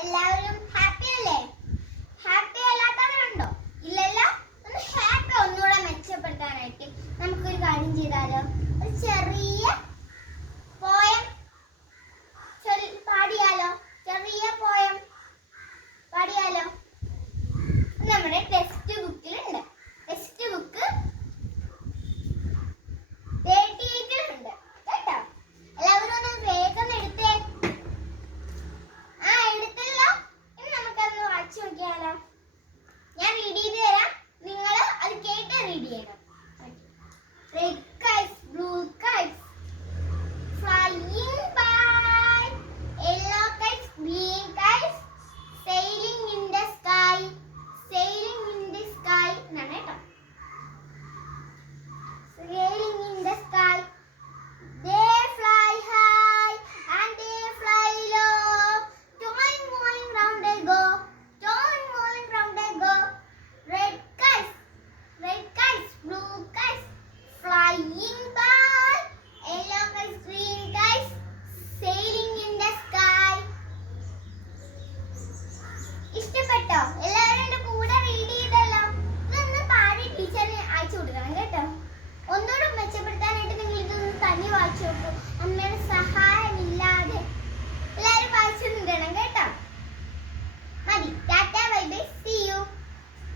എല്ലാവരും ഹാപ്പി അല്ലേ? ഹാപ്പി അല്ലാത്തവരുണ്ടോ? ഇല്ലല്ലോ. ഒന്ന് ഹാപ്പി ഒന്നുകൂടെ മെച്ചപ്പെടുത്താനായിട്ട് നമുക്കൊരു കാര്യം ചെയ്താലോ? ഒരു ചെറിയ പോയം പാടിയാലോ? ചെറിയ പോയം പാടിയാലോ? നമ്മുടെ ടെക്സ്റ്റ് ബുക്കിലുണ്ട്. ടെക്സ്റ്റ് ബുക്ക് 38-ലുണ്ട് കേട്ടോ. എല്ലാവരും ഒന്ന് വേഗം എടുത്തേ. എടുത്തല്ലോ. ഇനി നമുക്കത് വായിച്ചു നോക്കിയാലോ? ഞാൻ റീഡ് ചെയ്ത് തരാം, നിങ്ങൾ അത് കേട്ട് റീഡ് ചെയ്യണം. Red kites, blue kites, flying by. Yellow kites, green kites, sailing in the sky, sailing in the sky. എന്നാണ് കേട്ടോ. Sailing in the sky. They fly high and they fly low. Toiling, rolling round they go. Toiling, rolling round they go. Red kites, blue kites, flying by. Yellow kites, green kites, sailing in the sky. ഇഷ്ടപ്പെട്ടോ? എല്ലാവരും എൻ്റെ കൂടെ read ചെയ്തല്ലോ. ഇതൊന്ന് പാടി ടീച്ചറിന് അയച്ചു കൊടുക്കണം കേട്ടോ. ഒന്നുകൂടെ മെച്ചപ്പെടുത്താനായിട്ട് നിങ്ങൾ ഇതൊന്ന് തന്നെ വായിച്ചു നോക്കൂ. അമ്മയുടെ സഹായമില്ലാതെ എല്ലാവരും വായിച്ചു നിൽക്കണം കേട്ടോ.